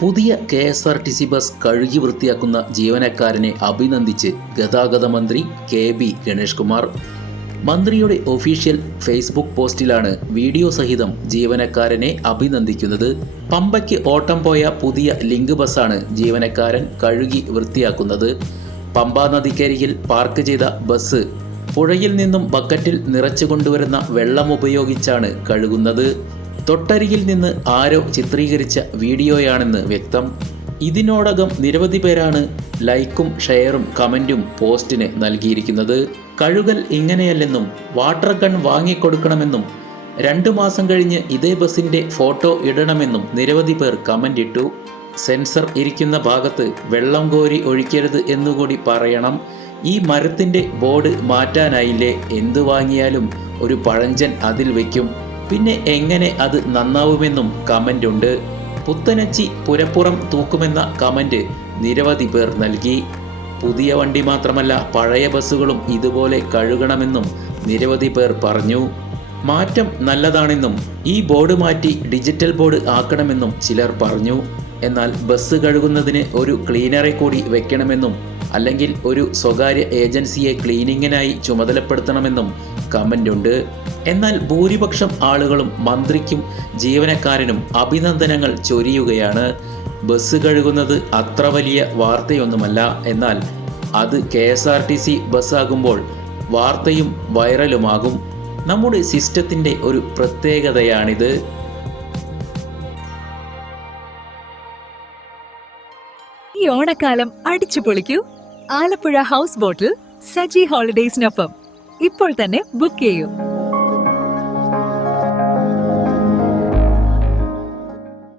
പുതിയ KSRTC bus കഴുകി വൃത്തിയാക്കുന്ന ജീവനക്കാരനെ അഭിനന്ദിച്ച് ഗതാഗത മന്ത്രി KB ഗണേഷ് കുമാർ. മന്ത്രിയുടെ ഒഫീഷ്യൽ ഫേസ്ബുക്ക് പോസ്റ്റിലാണ് വീഡിയോ സഹിതം ജീവനക്കാരനെ അഭിനന്ദിക്കുന്നത്. പമ്പയ്ക്ക് ഓട്ടം പോയ പുതിയ ലിങ്ക് ബസ്സാണ് ജീവനക്കാരൻ കഴുകി വൃത്തിയാക്കുന്നത്. പമ്പാ നദിക്കരികിൽ പാർക്ക് ചെയ്ത ബസ് പുഴയിൽ നിന്നും ബക്കറ്റിൽ നിറച്ചു കൊണ്ടുവരുന്ന വെള്ളം ഉപയോഗിച്ചാണ് കഴുകുന്നത്. തൊട്ടരികിൽ നിന്ന് ആരോ ചിത്രീകരിച്ച വീഡിയോയാണെന്ന് വ്യക്തം. ഇതിനോടകം നിരവധി പേരാണ് ലൈക്കും ഷെയറും കമൻറ്റും പോസ്റ്റിന് നൽകിയിരിക്കുന്നത്. കഴുകൽ ഇങ്ങനെയല്ലെന്നും വാട്ടർ ഗൺ വാങ്ങിക്കൊടുക്കണമെന്നും 2 മാസം കഴിഞ്ഞ് ഇതേ ബസിൻ്റെ ഫോട്ടോ ഇടണമെന്നും നിരവധി പേർ കമൻ്റ് ഇട്ടു. സെൻസർ ഇരിക്കുന്ന ഭാഗത്ത് വെള്ളം കോരി ഒഴിക്കരുത് എന്നുകൂടി പറയണം. ഈ മരത്തിൻ്റെ ബോർഡ് മാറ്റാനായില്ലേ? എന്തു വാങ്ങിയാലും ഒരു പഴഞ്ചൻ അതിൽ വയ്ക്കും, പിന്നെ എങ്ങനെ അത് നന്നാവുമെന്നും കമൻ്റ് ഉണ്ട്. പുത്തനച്ചി പുരപ്പുറം തൂക്കുമെന്ന കമൻ്റ് നിരവധി പേർ നൽകി. പുതിയ വണ്ടി മാത്രമല്ല പഴയ ബസ്സുകളും ഇതുപോലെ കഴുകണമെന്നും നിരവധി പേർ പറഞ്ഞു. മാറ്റം നല്ലതാണെന്നും ഈ ബോർഡ് മാറ്റി ഡിജിറ്റൽ ബോർഡ് ആക്കണമെന്നും ചിലർ പറഞ്ഞു. എന്നാൽ ബസ് കഴുകുന്നതിന് ഒരു ക്ലീനറെ കൂടി വെക്കണമെന്നും അല്ലെങ്കിൽ ഒരു സ്വകാര്യ ഏജൻസിയെ ക്ലീനിങ്ങിനായി ചുമതലപ്പെടുത്തണമെന്നും കമൻ്റ് ഉണ്ട്. എന്നാൽ ഭൂരിപക്ഷം ആളുകളും മന്ത്രിക്കും ജീവനക്കാരനും അഭിനന്ദനങ്ങൾ ചൊരിയുകയാണ്. ബസ് കഴുകുന്നത് അത്ര വലിയ വാർത്തയൊന്നുമല്ല, എന്നാൽ അത് KSRTC ബസ്സാകുമ്പോൾ വാർത്തയും വൈറലുമാകും. നമ്മുടെ സിസ്റ്റത്തിൻ്റെ ഒരു പ്രത്യേകതയാണിത്. ഈ ഓണക്കാലം അടിച്ചു പൊളിക്കൂ. ആലപ്പുഴ ഹൗസ് ബോട്ടിൽ സജി ഹോളിഡേയ്സിനൊപ്പം ഇപ്പോൾ തന്നെ ബുക്ക് ചെയ്യൂ.